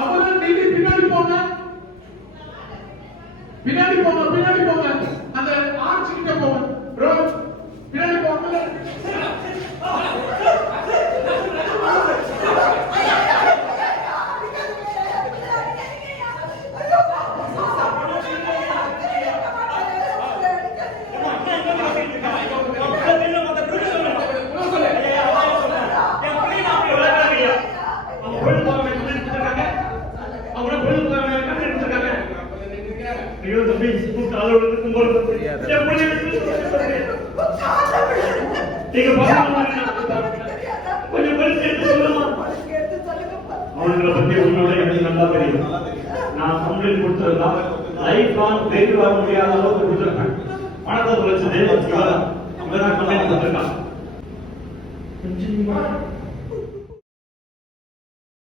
அப்புறம் நீங்க பின்னாடி போங்க, பின்னாடி போங்க, பின்னாடி போங்க, அந்த ஆர்ச் கிட்ட போங்க. ப்ரோ பின்னாடி போங்க. ஐயோ தம்பி ஸ்கூல் காலோட இருக்கும்போது எப்படி நீங்க கொஞ்சம் எடுத்து சொல்லுமா? அவங்களை பத்தி உங்களோட எனக்கு நல்லா தெரியும். நான் கம்ப்ளைண்ட் கொடுத்ததுனா லைஃப் லாங் பேருக்கு வர முடியாத அளவுக்கு கொடுத்துருக்கேன். பணத்தை தொலைச்சது அங்கதான் கம்ப்ளைண்ட் கொடுத்துருக்கான்.